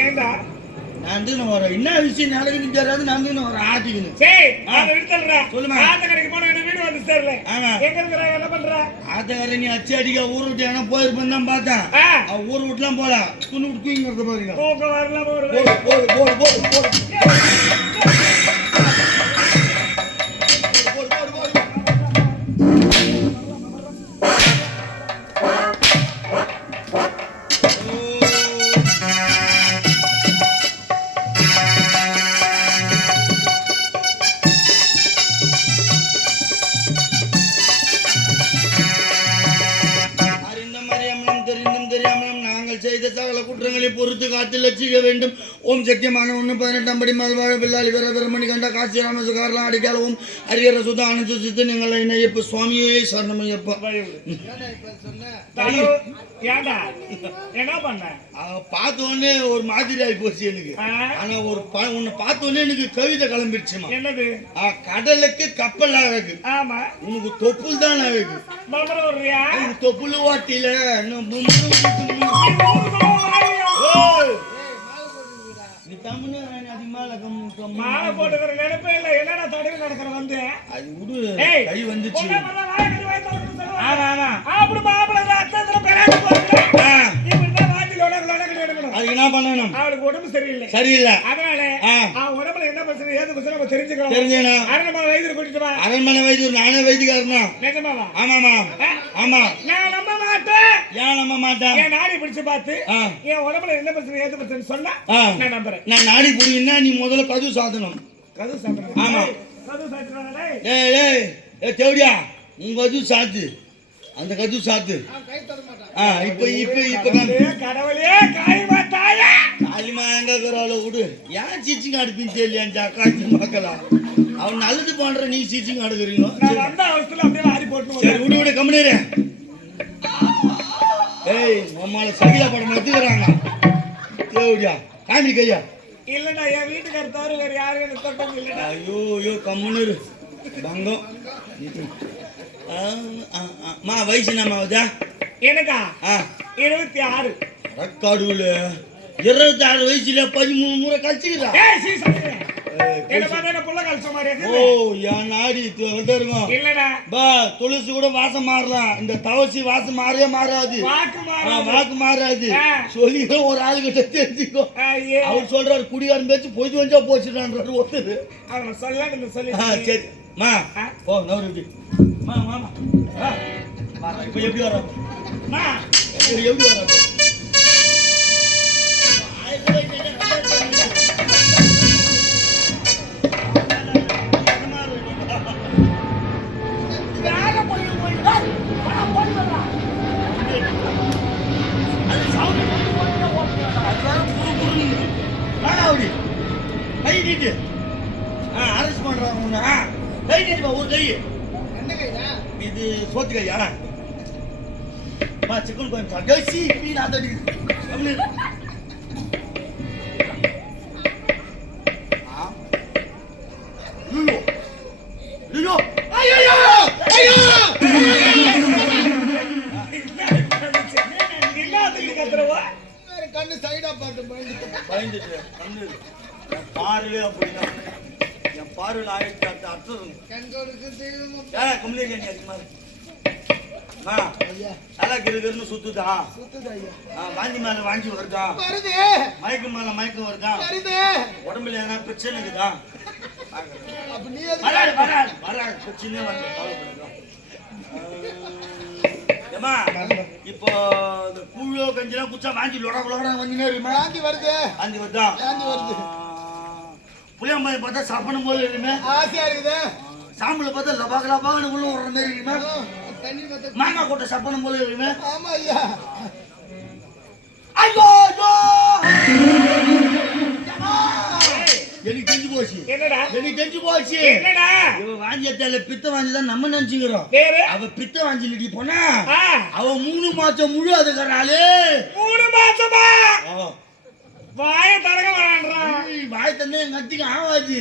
ஏண்டா நான் ஒரு என்ன விஷயம் நடக்குது தெரியாது. நான் ஒரு ஆட்டிக்கணும். சரி நான் எடுத்துறேன். சொல்லுமா. ஆத்த கடைக்கு போனா என்ன வீடு வந்து சேரல. எங்க இருக்கற என்ன பண்ற? ஆத்தகரை நீ அச்சி அடிக்க ஊர் விட்டு என போயிருப்பேன் தான் பார்த்தேன். ஊர் விட்டுலாம் போல. துணி விட்டு தூங்கிறது பாருங்க. தூக்க வரல போடு. குற்றங்களை பொறுத்து காத்து லட்சிக்க வேண்டும். ஓம் சத்தியமான 1:18 படி மல்வாழ பில்லாளி வீர வீரமணி கண்ட காட்சி ராமசுகாரெல்லாம் அடிக்காலவும் அரியர சுத அனுசு சித்து நீங்கள் ஐயப்ப சுவாமியே சரணமையப்பா. என்ன பண்ண பார்த்தோன்னே ஒரு மாதிரி ஆகி போச்சு எனக்கு. ஆனா ஒரு உன்னை பார்த்தோன்னே எனக்கு கவிதை கிளம்பிடுச்சுமா. என்னது? கடலுக்கு கப்பல் அழகு. ஆமா உனக்கு தொப்புள் தான் அழகு. தொப்புள் ஓட்டில நீ தமிழ் மாலை போட்டுக்கிற நினைப்பே இல்ல. என்னடா தடவை நடக்கிற வந்து அது விடு. கை வந்துச்சு. அப்படி மாப்பிள்ளை அத்தத்துல பெறாது இப்படிதான் வாஞ்சில் எடுக்கணும். அதுக்கு என்ன பண்ணணும்? அவளுக்கு உடம்பு சரியில்லை. அதனால அவன் உடம்புல என்ன பிரச்சனை ஏது பிரச்சனை நம்ம தெரிஞ்சுக்கலாம். தெரிஞ்சேனா? அரண்மனை வைத்தியர் கூட்டிட்டு வா. அரண்மனை வைத்தியர் நானே வைத்தியக்காரனா? நிஜமாவா? ஆமாமா. ஆமா. நான் நம்ப மாட்டேன். ஏன் நம்ப மாட்டேன்? என் நாடி பிடிச்சு பார்த்து என் உடம்புல என்ன பிரச்சனை ஏது பிரச்சனை சொன்னா நான் நம்புறேன். நான் நாடி பிடினா நீ முதல்ல கது சாத்தணும். கது சாத்தணும். ஆமா. கது சாத்தறானே. ஏய் தேவடியா உங்க கது சாத்து. அந்த கது சாத்து. இப்ப கடவுளே காய்மாத்தாயா. காலிமா எங்க இருக்கறாளோ விடு. ஏன் சீச்சிங் அடுப்பின்னு தெரியலையா காட்சி பார்க்கலாம். அவன் நல்லது பண்ற நீ சீச்சிங் அடுக்குறீங்க. நான் வந்த அவஸ்தையில அப்படியே ஆடி போட்டு சரி விடு கம்முனே. ஏய் நம்மால சகிலா படம் எடுத்துக்கறாங்க. தேவடியா காமி கையா. இல்லடா என் வீட்டுக்கார தவிர வேற யாரும் எனக்கு தொட்டது இல்லடா. ஐயோ கம்முனு பங்கம். மா வயசு என்னமாவுதா? எனக்கா 26. கடவுள 26 வயசுல 13 முறை கழிச்சுக்கிறா. துளசி கூட வாசம் மாறலாம். இந்த தவசி வாசம் மாறவே மாறாது. வாக்கு மாறாது. சொல்லி ஒரு ஆளு கிட்ட தெரிஞ்சுக்கோ. அவர் சொல்றாரு குடிகாரன் பேச்சு பொய்து வந்தா போச்சுடான்றாரு ஒருத்தர். சரி மா ஓ நவரு எப்படி இப்ப எப்படி வர எப்படி வர கை நீட்டு அரெஸ்ட் பண்றாங்க உன்ன. கை நீட்டுப்பா ஒரு கை. என்ன கைடா இது? சோத்து கையா? சிக்கன் கோயம் கடைசி மீன் அதடி கண்ணு சைடா பார்த்து பயந்துட்டு கண்ணு பார்வை அப்படிதான். என் பார்வையில் ஆயிரத்தி அர்த்தம் கம்யூனிகேஷன் அதிகமா நல்லா கிருன்னு சுத்துதா வாந்தி மேல வாங்கி வருதா? மயக்கம் மேல மயக்கம் வருதா? உடம்புல எதனா பிரச்சனை இருக்குதா? பிரச்சனையே வந்து இப்போ இந்த கூழோ கஞ்சிலாம் குச்சா வாங்கி லொட லொட வந்துனே இருக்குமா? வாந்தி வருது. வாந்தி வருதா? வாந்தி வருது. புளியம்பாய் பார்த்தா சாப்பிடும் போது இருக்குமே ஆசையா இருக்குது. சாம்பல பார்த்தா லபாக லபாகனு உள்ள வர்ற மாதிரி இருக்குமே. மாங்காய் கொட்டை சாப்பிடும் போது இருக்குமே. ஆமா ஐயா. ஐயோ எனக்கு தெரிஞ்சு போச்சு. என்னடா எனக்கு தெரிஞ்சு போச்சு? என்னடா இவ வாஞ்சியத்தால பித்த வாஞ்சிதான் நம்ம நினைச்சுக்கிறோம். அவ பித்த வாஞ்சிலடி போனா அவ 3 மாசம் முழு அதுக்கறாளே. 3 மாசமா? வாய தரங்க வேண்டாம். வாய தந்தே எங்க அத்திக்கு ஆவாது.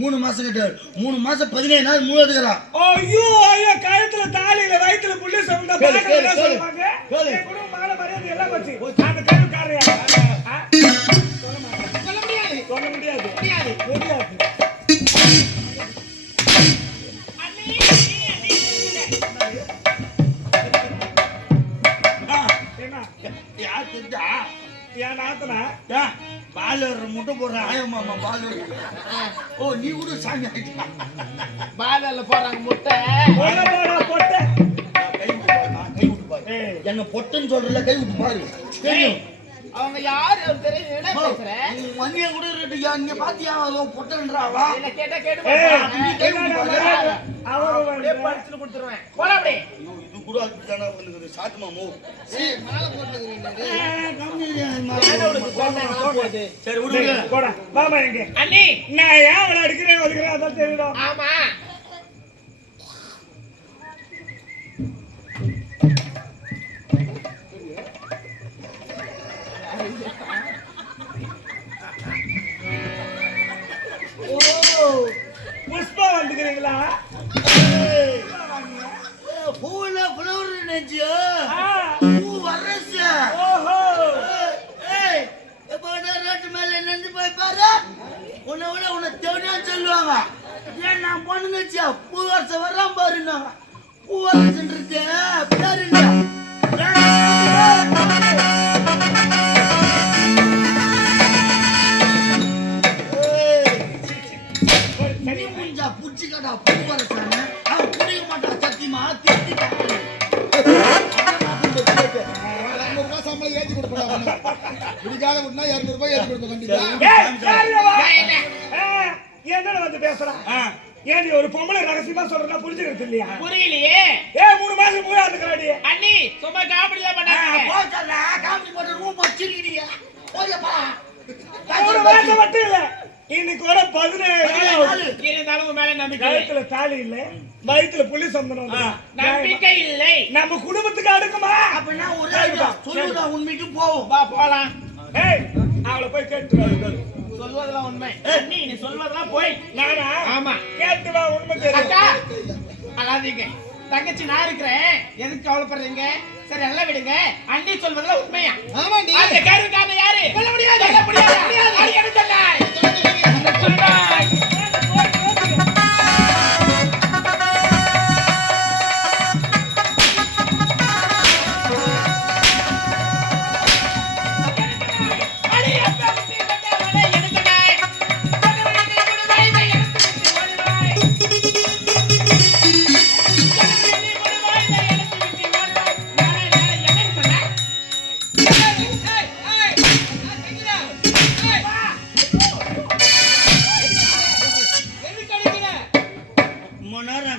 3 மாசம் கிட்ட 3 மாசம் 15 நாள் முழு அதுக்கறா. ஐயோ ஐயோ கழுத்துல தாலில வயித்துல புள்ள சொந்த பாக்கல சொல்லுவாங்க. குடும்ப மால மரியாதை எல்லாம் போச்சு அந்த கேள்விக்காரர் சொல்ல மாட்டேன் சொல்ல முடியாது சொல்ல முடியாது முடியாது முடியாது என்ன யார் தெரிஞ்சா என் நாத்தனா பாலர் முட்டை போடுற ஆயமாமா பாலர் ஓ நீ கூட சாமி ஆயிட்டா பாலர்ல போறாங்க முட்டை பொட்டை கை விட்டு பாரு என்ன பொட்டுன்னு சொல்றல கை விட்டு பாரு தெரியும் அவங்க யாரு அவர் தெரியும் என்ன பேசுற வண்டிய கூட இருக்குயா நீங்க பாத்தியா அவன் பொட்டன்றாவா என்ன கேட்டா கேட்டு கை விட்டு பாரு அப்படியே படிச்சு கொடுத்துருவேன் போடா அப்படியே இது கூட அதுதானா வந்து சாத்து மாமு மாலை போட்டுக்கிறீங்க சரி விடுங்க போடா பாமா எங்க அண்ணி நான் ஏன் அவளை அடிக்கிறேன் ஒதுக்கிறேன் அதான் தெரியும் ஆமா புஷ்பா வந்துக்கிறீங்களா பூல ஃப்ளவர் நினைச்சியா பூ வரசு ஓஹோ ஏய் எப்ப ரோட்டு மேல நின்று போய் பாரு உன்னை விட உன்னை தேவையான்னு சொல்லுவாங்க ஏன் நான் பொண்ணுங்கச்சியா பூ வருஷம் வர்றான் பாருங்க பூ வருஷன்றது பேரு இல்ல தனி முடிஞ்சா புடிச்சுக்கடா பூ வருஷம் அவன் புடிக்க மாட்டான் சத்தியமா திருத்தி சம்பளம் ஏற்றி கொடுப்போம் பிடிக்காத விட்டுனா 200 ரூபாய் ஏற்றி கொடுப்போம் கண்டிப்பா என்ன வந்து பேசுறான் ஏன் நீ ஒரு பொம்பளை ரகசியமா சொல்றா புரிஞ்சுக்கிறது இல்லையா புரியலையே 3 மாசம் போய் அதுக்கறாடி அண்ணி சும்மா காமெடிலாம் பண்ணாங்க போச்சல காமெடி பண்ற ரூம் வச்சிருக்கீங்க போயப்பா 3 மாசம் மட்டும் இல்ல இன்னைக்கு வர 17 நாள் இருந்தாலும் உன் மேல நம்பிக்கை கழுத்துல தாலி இல்ல வயித்துல புலி சந்தனம் நம்பிக்கை இல்லை நம்ம குடும்பத்துக்கு அடுக்குமா அப்படின்னா ஒரே ஐடியா சொல்லுடா உண்மைக்கு போவோம் வா போலாம் ஏய் அவளை போய் கேட்டு வா சொல்வதெல்லாம் உண்மை அண்ணி நீ சொல்வதெல்லாம் போய் நானா ஆமா கேட்டு வா உண்மை அக்கா தெரியும் அழாதீங்க தங்கச்சி நான் இருக்கிறேன் எதுக்கு கவலைப்படுறீங்க சரி எல்லாம் விடுங்க அண்ணி சொல்வதெல்லாம் உண்மையா ஆமாண்டி அந்த கருக்கான யாரு சொல்ல முடியாது சொல்ல முடியாது அது என்ன சொன்னாய் சொன்னாய்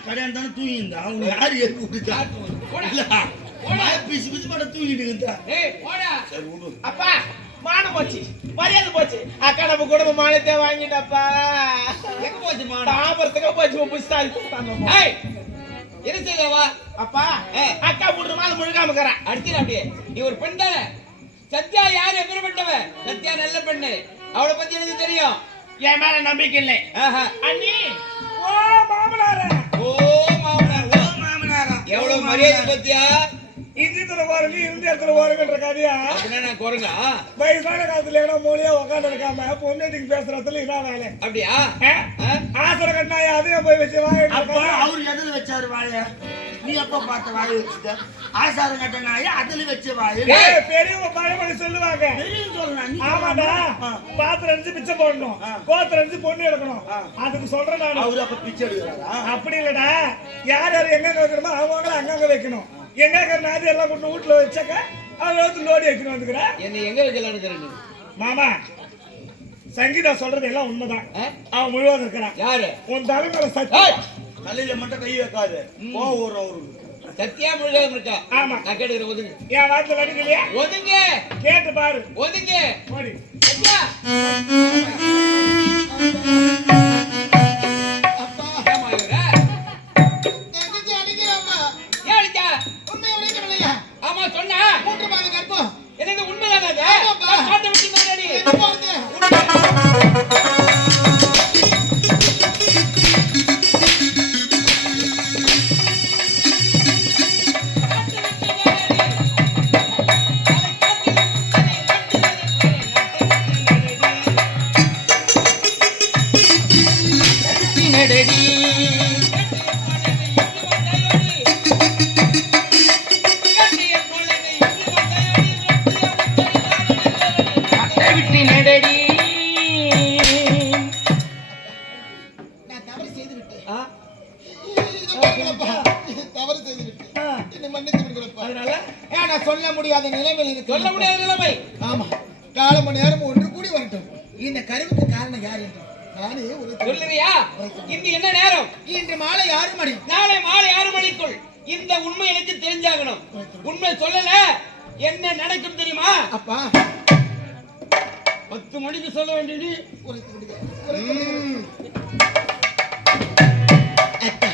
கல்யாணம் தானே தூங்கியிருந்தா அவங்க யாரு ஏற்பு விட்டுட்டா பிசு பிசு படம் தூங்கிட்டு இருந்தா சரி விடு அப்பா மானம் போச்சு மரியாதை போச்சு அக்கா நம்ம குடும்ப மானத்தை வாங்கிட்டப்பா எங்க போச்சு மானம் தாபரத்துக்கு போச்சு புஸ்தாங்க என்ன செய்யவா அப்பா அக்கா 3 மாதம் முழுகாம இருக்கறா அடிச்சிர அப்படியே நீ ஒரு பெண் தானே சத்யா யார் எப்படிப்பட்டவ சத்யா நல்ல பெண்ணு அவளை பத்தி எனக்கு தெரியும் என் மேல நம்பிக்கை இல்லை அண்ணி ஓ மாமனாரே ஓ மாமனாரா எவ்வளவு மரியாதை பத்தியா இந்தியத்துல வரலி இருந்த இடத்துல வரங்கன்ற கதையா அப்படின்னா நான் குரங்கா வயசான காலத்துல எல்லாம் மூலியா உட்காந்து இருக்காம பொண்ணுக்கு பேசுறதுல என்ன வேலை அப்படியா ஆசரை கட்டினா அதையும் போய் வச்சு அப்ப அவரு எதுல வச்சாரு வாய நீ எப்ப பார்த்த வாய வச்சுட்ட ஆசாரம் கட்ட நாய அதுல வச்ச வாய பெரியவங்க பழமொழி சொல்லுவாங்க தெரியும் சொல்றேன் ஆமாடா பாத்திரம் அடிச்சு பிச்சை போடணும் கோத்திரம் அடிச்சு பொண்ணு எடுக்கணும் அதுக்கு சொல்றேன் நான் அவரு அப்ப பிச்சை எடுக்கிறாரா அப்படி இல்லடா யார் யார் எங்க வைக்கணுமோ அவங்கள அங்கங்க வைக்கணும் எங்க நாதி எல்லாம் கொண்டு வீட்டுல வச்சாக்க அவங்க வந்து லோடி வைக்கணும் வந்துக்கிற என்ன எங்க வைக்கலான்னு மாமா சங்கீதா சொல்றது எல்லாம் உண்மைதான் அவன் முழுவதும் இருக்கிறான் யாரு உன் தலைமையில சத்தியம் தலையில மட்டும் கை வைக்காது கோவம் வரும் அவருக்கு சத்தியா முழுகாம இருக்கா ஆமா நான் கேட்டுக்கிறேன் ஒதுங்க என் வார்த்தை நடிக்கலையா ஒதுங்க கேட்டு பாரு ஒதுங்க ஓடி சத்யா அப்பா ஏமா இவர தங்கச்சி அடிக்கிறாம்மா ஏன் அடிச்சா உண்மையை உடைக்கவில்லையா ஆமா சொன்னா 3 மாத கர்ப்பம் என்னது உண்மைதானே அது ஆமாப்பா. நான் காட்ட விட்டு நானடி எப்போ வந்து காட்ட விட்டு நானடி நடடி நான் தவறு செய்து விட்டேன். ஆ? இதை பாருங்களப்பா, தவறு செய்து விட்டேன். ஆ. என்னை மன்னித்து விடுங்களப்பா. அதனால நான் சொல்ல முடியாத நிலைமையில் இருக்கு. சொல்ல முடியாத நிலைமை. ஆமா, காலம் நேரம் ஒன்று கூடி வரட்டும். இந்த கருவுக்கு காரணம் யார் என்று நானே ஒரு சொல்லுறியா? இன்று என்ன நேரம்? இன்று மாலை 6 மணி. நாளை மாலை 6 மணிக்குள் இந்த உண்மை எனக்கு தெரிஞ்சாகணும். உண்மை சொல்லல என்ன நடக்கும் தெரியுமா? அப்பா 10 மணிக்கு சொல்ல வேண்டியது. உரைத்து விடுங்க. அத்தா,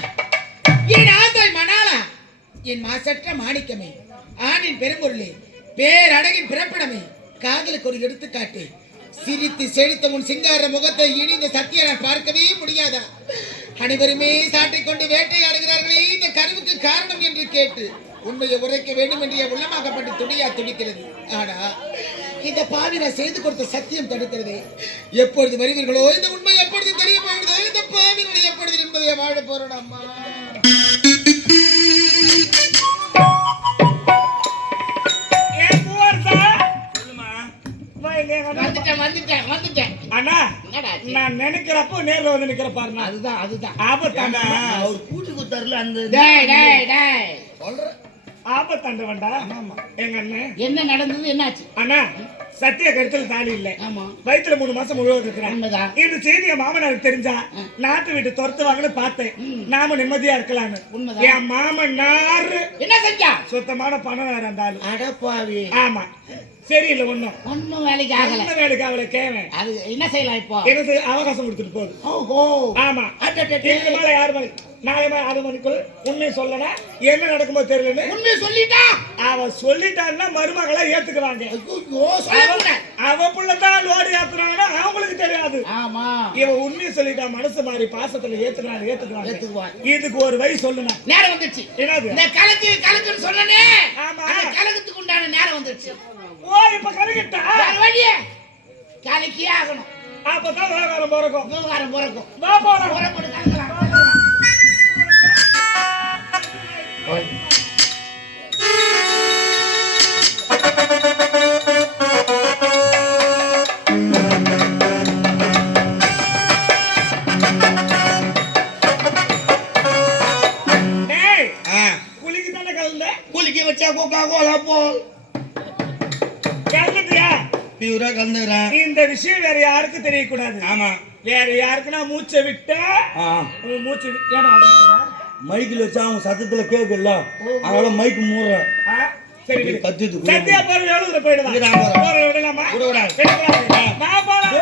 என் ஆசை மணாலா, என் மாசற்ற மாணிக்கமே, ஆணின் பெரும்பொருளே, பேரழகின் பிறப்பிடமே, காதலுக்கு ஒரு எடுத்துக்காட்டு. சிரித்து செழித்த உன் சிங்கார முகத்தை இனி இந்த சத்தியனை பார்க்கவே முடியாதா? அனைவருமே சாட்டை கொண்டு வேட்டையாடுகிறார்களே, இந்த கருவுக்கு காரணம் என்று கேட்டு உண்மையை உரைக்க வேண்டும் என்று என் உள்ளமாக்கப்பட்டு துணியா துடிக்கிறது. ஆனா இந்த பாவி நான் செய்து கொடுத்த சத்தியம் தடுக்கிறது. எப்பொழுது வருவீர்களோ இந்த உண்மை எப்பொழுது தெரிய போகிறதோ இந்த பாவினுடைய எப்பொழுது என்பதை வாழ போறோம் அம்மா. ஏன் பூவரசா? வா இங்க வாடா. வந்துட்டேன். அண்ணா, என்னடா ஆச்சு? நான் நினைக்கிறப்போ நேர்ல வந்து நிக்கிற பாருண்ணா. அதுதான். ஆபத்தாண்டா. அவர் கூட்டி கொடுத்தாருல அந்த டேய். ஆபத்தாண்டவன்டா. எங்க அண்ணன் என்ன நடந்தது? என்னாச்சு? அண்ணா, சத்திய கருத்துல தாலி இல்ல. ஆமா. வயிற்றுல 3 மாசம் முழுவதும் இருக்கிறான். உண்மைதான். இந்த செய்திய மாமனாருக்கு தெரிஞ்சா நாட்டு விட்டு துரத்துவாங்கன்னு பார்த்தேன். நாம நிம்மதியா இருக்கலாம்னு. உண்மைதான். என் மாமனாரு என்ன செஞ்சா? சுத்தமான பணம் வேற இருந்தாலும். அடப்பாவி. ஆமா, சரியில்லை ஒண்ணும் வேலைக்கு ஆகல. ஒன்னும் வேலைக்கு அவளை கேவன். அது என்ன செய்யலாம் இப்போ? எனக்கு அவகாசம் கொடுத்துட்டு போகுது. ஓஹோ. ஆமா, இதுக்கு மேல 6 மணி நாளைக்கு 6 மணிக்குள் உண்மையை சொல்லனா என்ன நடக்குமோ தெரியல. உண்மையை சொல்லிட்டா அவ சொல்லிட்டான்னா மருமகளை ஏத்துக்குவாங்க. அவ புள்ளதான் லோடு ஏத்துறாங்கன்னா அவங்களுக்கு தெரியாது. ஆமா, இவ உண்மையை சொல்லிட்டா மனசு மாதிரி பாசத்துல ஏத்துக்குவாங்க. இதுக்கு ஒரு வழி சொல்லுனா. நேரம் வந்துருச்சு. என்னது? இந்த கலக்குன்னு சொன்னனே, ஆமா, அந்த கலக்கத்துக்கு உண்டான நேரம் வந்துருச்சு. ஓ, இப்ப கலக்கிட்டா வேற வழியே கலக்கியே ஆகணும். அப்பதான் விவகாரம் பிறக்கும். விவகாரம் பிறக்கும். வா போலாம். புறப்பட்டு கலக்கலாம். டேய், குளிக்கு தானே கலந்த? குளிக்க வச்சா கோகா கோலா போல் கலந்துட்டியா? பியூரா கலந்துக்கிறேன். இந்த விஷயம் வேற யாருக்கும் தெரியக்கூடாது. ஆமா, வேற யாருக்குன்னா மூச்சை விட்டா மூச்சு ஏடா மைக்கில் வச்சா அவங்க சத்தத்துல கேட்கல, அதனால மைக்கு மூடுறேன். சரி, கத்திட்டு சத்தியா பாரு எழுதுற போயிடுவான். விடலாமா? நான் போறேன்.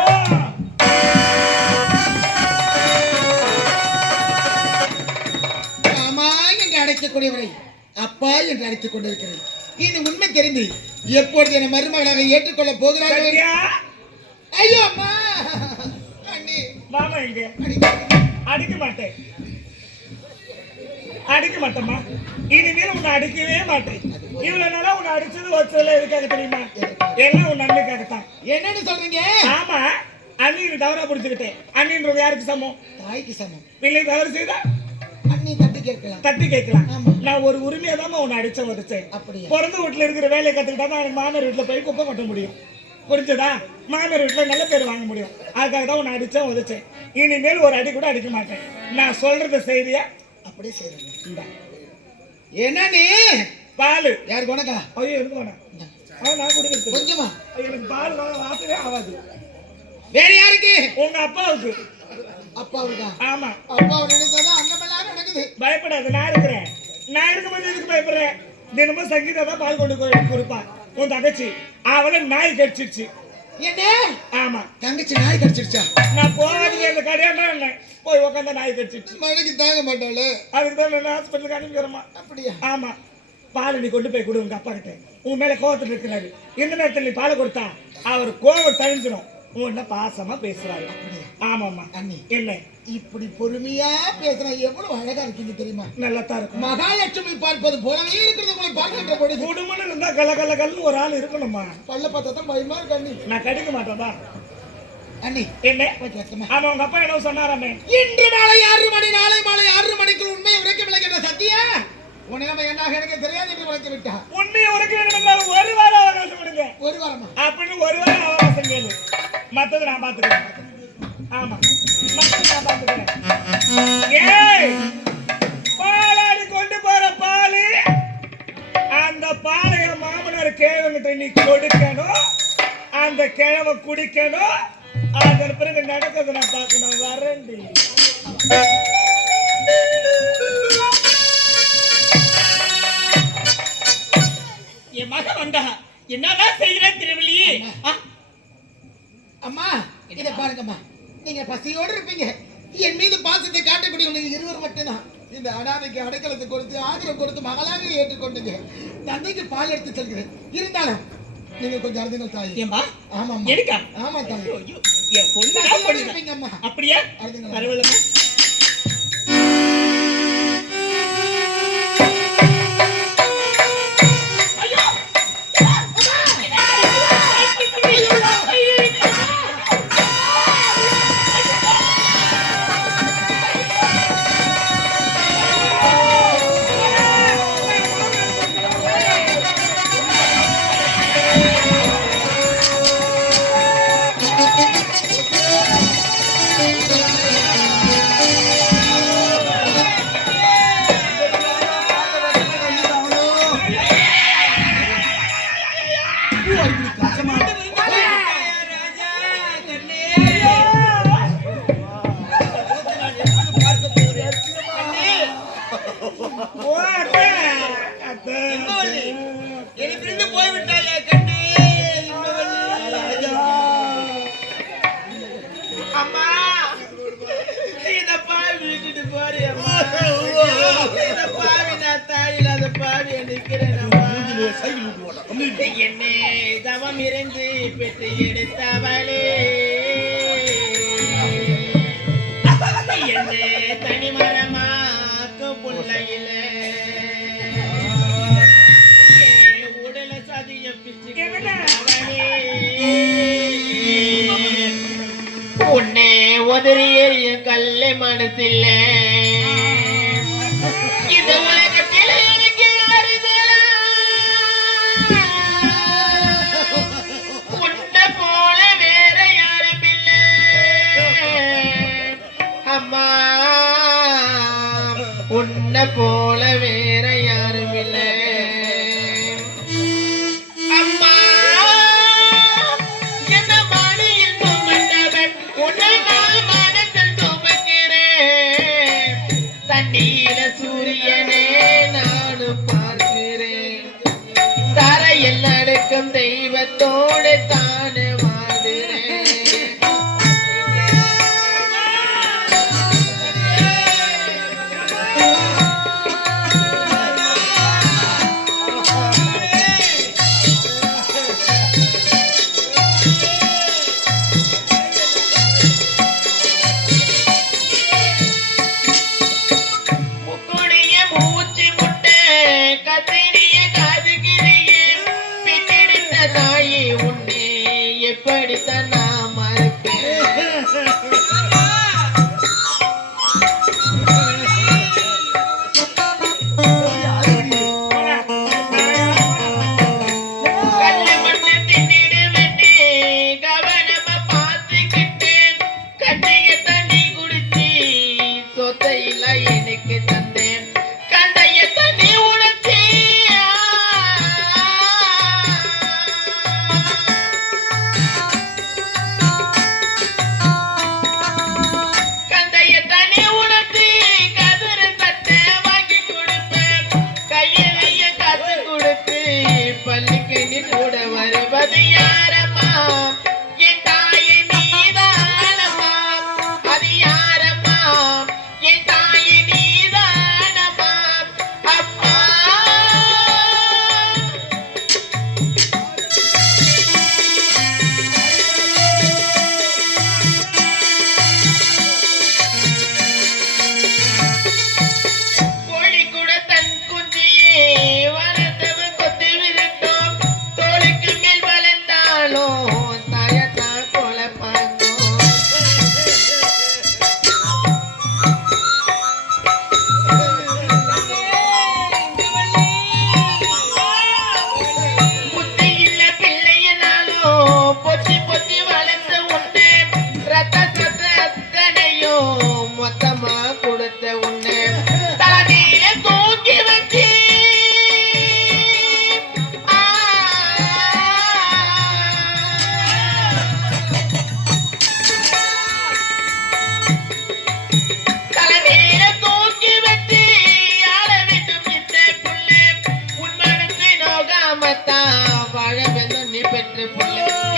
அம்மா என்று அழைக்கக்கூடியவரை அப்பா என்று அழைத்துக் கொண்டிருக்கிறேன். இது உண்மை தெரிந்து எப்பொழுது என மருமகனாக ஏற்றுக்கொள்ள போகிறார்கள்? ஐயோ அம்மா, அண்ணி, மாமா எங்க? அடிக்க மாட்டேன், அடிக்க மாட்டேம்மா. இனிமேல் உன்னை அடிக்கவே மாட்டேன். இவ்வளவு நாளா உன்னை அடிச்சது வச்சதுல எதுக்காக தெரியுமா? எல்லாம் உன் நன்மைக்காகத்தான். என்னன்னு சொல்றீங்க? ஆமா, அண்ணி தவறா புடிச்சுக்கிட்டேன். அண்ணின்றது யாருக்கு சமம்? தாய்க்கு சமம். பிள்ளை தவறு செய்தா அண்ணி தட்டி கேட்கலாம். தட்டி கேட்கலாம். நான் ஒரு உரிமையா தான் உன்னை உதச்சேன். அப்படியே பிறந்த வீட்டுல இருக்கிற வேலையை கத்துக்கிட்டா தான் எனக்கு மாமியார் வீட்டுல போய் குப்பை கொட்ட முடியும். புரிஞ்சதா? மாமியார் வீட்டுல நல்ல பேர் வாங்க முடியும். அதுக்காக தான் உன்னை அடிச்சேன், உதச்சேன். இனிமேல் ஒரு அடி கூட அடிக்க மாட்டேன். நான் சொல்றத செய்தியா? அப்படியே செய்றேன். இந்த என்ன நீ பால் யாருக்கு வணக்கா? ஐயோ எனக்கு வேணாம். நான் குடிக்கிறது கொஞ்சமா. எனக்கு பால் வாசவே ஆகாது. வேற யாருக்கு? உங்க அப்பாவுக்கு. அப்பாவுக்கா? ஆமா, அப்பாவை நினைச்சாதான் அங்கமெல்லாம் நடக்குது. பயப்படாது, நான் இருக்கிறேன். நான் இருக்கும்போது இதுக்கு பயப்படுறேன். தினமும் சங்கீதா தான் பால் கொண்டு கொடுப்பான். உன் தங்கச்சி அவளை நாய் கடிச்சிருச்சு. என்ன? ஆமா, தங்கச்சி நாய் கடிச்சிருச்சா? நான் போகாதீங்க இந்த கடையாண்டா இல்லை போய் உட்காந்தா நாய் கடிச்சிருச்சு. மழைக்கு தாங்க மாட்டாளே. அதுக்கு தான் நான் ஹாஸ்பிட்டலுக்கு அனுப்பிக்கிறோமா. அப்படியா? ஆமா, பால் நீ கொண்டு போய் கொடு உங்க அப்பா கிட்ட. உன் மேல கோவத்தில் இருக்கிறாரு. எந்த நேரத்தில் நீ பாலை கொடுத்தா அவர் கோவம் தழிஞ்சிடும். உன்ன பாசமா பேசுறாரு. ஆமாம்மா. அண்ணி, என்ன இப்படி பொறுமையா பேசுறா எவ்வளவு அழகா இருக்கீங்க தெரியுமா? நல்லா தான் இருக்கும். மகாலட்சுமி பார்ப்பது போலவே இருக்கிறது உங்களை பார்க்கின்ற பொழுது. குடும்பம்னு இருந்தா கல்லு ஒரு ஆள் இருக்கணுமா? பல்ல பார்த்தா தான் பயமா இருக்கு அண்ணி. நான் கடிக்க மாட்டேன்டா. அண்ணி என்ன? ஆமா, உங்க அப்பா என்ன சொன்னாராமே? இன்று மாலை 6 மணி, நாளை மாலை 6 மணிக்குள் உண்மையை உரைக்க விளக்கின்ற சத்தியா உன் நிலைமை என்னாக எனக்கு தெரியாது என்று உரைத்து விட்டா. உண்மையை உரைக்க வேண்டும் என்றால் 1 வாரம் அவகாசம் கொடுங்க. 1 வாரமா? அப்படின்னு 1 வாரம் அவகாசம் கேளு. மத்தது நான் பாத்துக்கிறேன். ஆமா, மத்தது நான் பாத்துக்கிறேன். ஏய், பாலாடி கொண்டு போற பாலு, அந்த பாலை என் மாமனார் கிழவங்கிட்ட நீ கொடுக்கணும், அந்த கிழவ குடிக்கணும். அதன் பிறகு நடக்கிறது நான் பார்க்கணும். வரேன்டி. என் மகன் வந்தா என்னதான் செய்யறேன் திருவள்ளியே. அம்மா இதை பாருங்கம்மா, நீங்க பசியோடு இருப்பீங்க. என் மீது பாசத்தை காட்டக்கூடிய நீங்க இருவர் மட்டும்தான். இந்த அனாதைக்கு அடைக்கலத்தை கொடுத்து ஆதரவு கொடுத்து மகளாக ஏற்றுக்கொண்டுங்க. தந்தைக்கு பால் எடுத்து செல்கிறேன். இருந்தாலும் நீங்க கொஞ்சம் அருந்துங்கள் தாய். ஏம்பா? ஆமா எடுக்கா? ஆமா தாய். ஐயோ, என் பொண்ணு இருப்பீங்க அம்மா. அப்படியா? அருந்துங்கள். பரவாயில்லம்மா. எனக்கு போய்விட்டாயா கண்ணே? அம்மா, இந்த பாவி விட்டுட்டு போறி அம்மா. இந்த பாவி நான் தாயில அந்த பாவிய நிக்கிறேன் அம்மா. என்னை தவம் இருந்து பெற்று எடுத்தவளே, என்னை தனிமரமாக்கு புள்ளையில உடல சதிய பிச்சு உன்னை உதறிய என் கல்லை மனசில்ல. இந்த உலகத்தில் எனக்கு அருதலா உன்னை போல வேற யாரும் இல்லை அம்மா. உன்னை போல வேற யாரும் இல்லை அம்மா. என்ன மாடியில் சுமந்தவன் உன்னை நான் மனதில் சுமக்கிறேன். தண்ணீர சூரியனே நானும் பார்க்கிறேன். தரையில் நடக்கும் தெய்வத்தோடு தானே வாழ்கிறேன். முக்குடிய மூச்சு முட்டை கத்திரிய காதுகிறியே பின்னெடுத்த தாயே உன்னை எப்படித்தான் நான் மறப்பேன். கல்லு மண்ணு தின்னிடுவேனே கவனமா பார்த்துக்கிட்டேன். கண்ணைய தண்ணி குடிச்சி சொத்தையில எனக்கு தந்தேன். கண்டைய தண்ணி உடைச்சி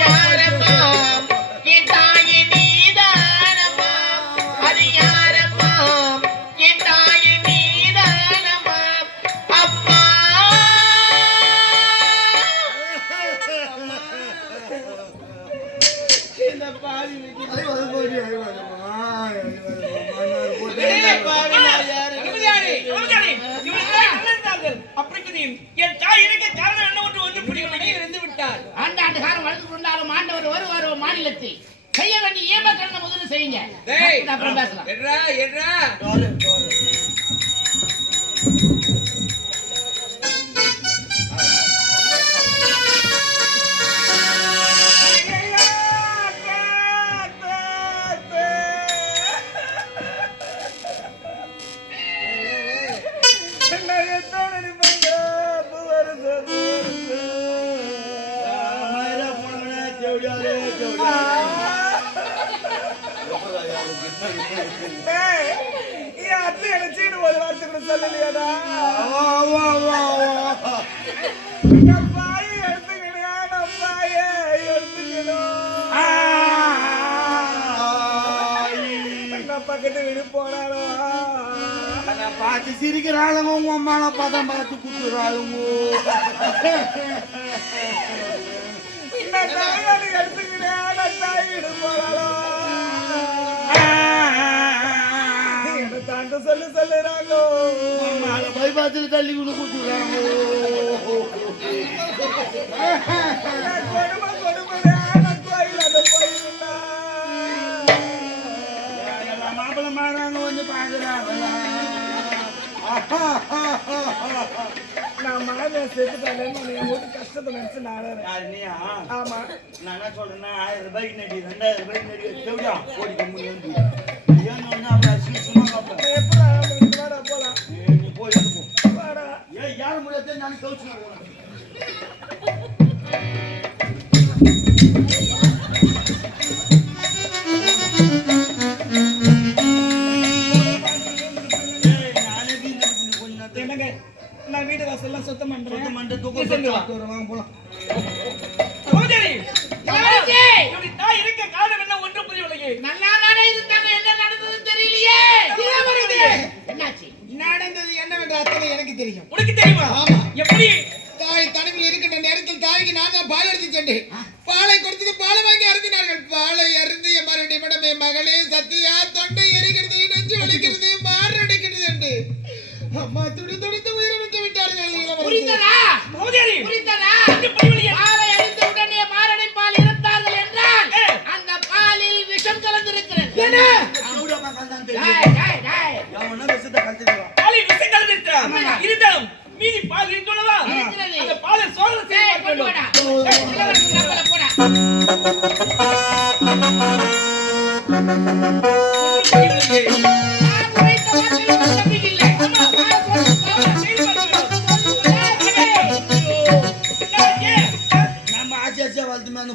யாரம்மா என் தாயே நீதானம்மா அது யாரம்மா என் தாயே நீதானம்மா அப்பா இந்த பாவி என் தாய் இருக்க காரணம் என்ன ஒன்று புரியவில்லை இருந்து விட்டார் ஆண்டாண்டு காலம் வளர்ந்து கொண்டாலும் ஆண்டவர் வருவார் மாநிலத்தில் செய்ய வேண்டிய இயல்ப கடனை முதல்ல செய்யுங்க அப்புறம் பேசலாம் ஒரு வார்த்தை கூட சொல்லலையாடா பாய எடுத்துக்கணும் பாய எடுத்துக்கணும் பக்கத்து வீடு போனாரோ பார்த்து சிரிக்கிறாளுங்க உங்க அம்மாவை பார்த்தா பார்த்து குத்துறாளுங்க எடுத்துக்கிறேன் தாய் வீடு போனாரோ தாண்ட சொல்லுறாங்க பைபாத்தில் தள்ளி கொண்டு குத்துறாங்க மாப்பிள்ள மாறாங்க வந்து பாக்குறாங்க நான் மாமியா செத்துட்டானே என் வீட்டு கஷ்டத்தை நினைச்சு நான் ஆமா நான் என்ன சொல்றேன்னா 1000 ரூபாய்க்கு நடி 2000 ரூபாய்க்கு நடி செவிடா ஓடிக்க முடியும் சும்மா பார்ப்பேன் எப்படி போலாம் நீ போய் எடுத்து போ வாடா ஏன் யாரும் முடியாது நான் கவுச்சு என்னங்க நான் வீடு வாசல்லாம் சுத்தம் பண்றேன் வாங்க போலாம் தாய் இருக்க காரணம் என்ன ஒன்று புரியவில்லையே நல்லா தானே இருந்தாங்க என்ன நடந்ததுன்னு தெரியலையே என்னாச்சு நடந்தது என்னவென்ற அத்தனை எனக்கு தெரியும். உனக்கு தெரியுமா ஆமா. எப்படி தாய் தனிமையில் இருக்கின்ற நேரத்தில் தாய்க்கு நான் தான் பால் எடுத்து சென்றேன். பாலை கொடுத்தது பாலை வாங்கி அருந்தினார்கள். பாலை அருந்து மறுபடியும் மடமே மகளே சத்தியா தொண்டை எரிக்கிறது நெஞ்சு வலிக்கிறது மாரடைக்கிறது என்று அம்மா துடி துடித்து உயிரை விட்டு விட்டார்கள். புரிந்ததா புரிந்ததா பாலை அடித்த உடனே மாரடை பால் இறந்தார்கள் என்றால் அந்த பாலில் விஷம் கலந்திருக்கிறது. பாலில் விஷம் கலந்திருக்கிறார் இருந்தாலும் மீதி பால் இருக்கிறதா அந்த பாலை சோதனை செய்ய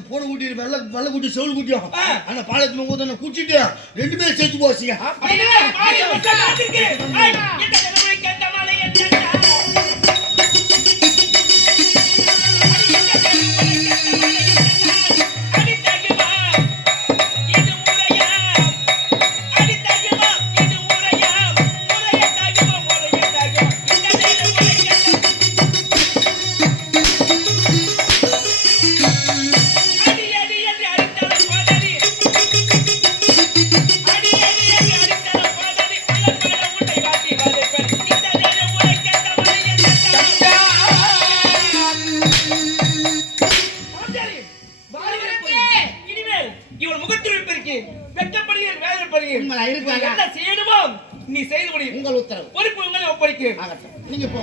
போன குட்டி வெள்ள குட்டி செவல் குட்டியும் அந்த பாலத்துல ஊதன குடிச்சிட்டு ரெண்டுமே செத்து போச்சுங்க. நீ செய்து முடியும் உங்கள் உத்தரவு பொறுப்பு உங்களை ஒப்படைக்கிறேன் நீங்க போ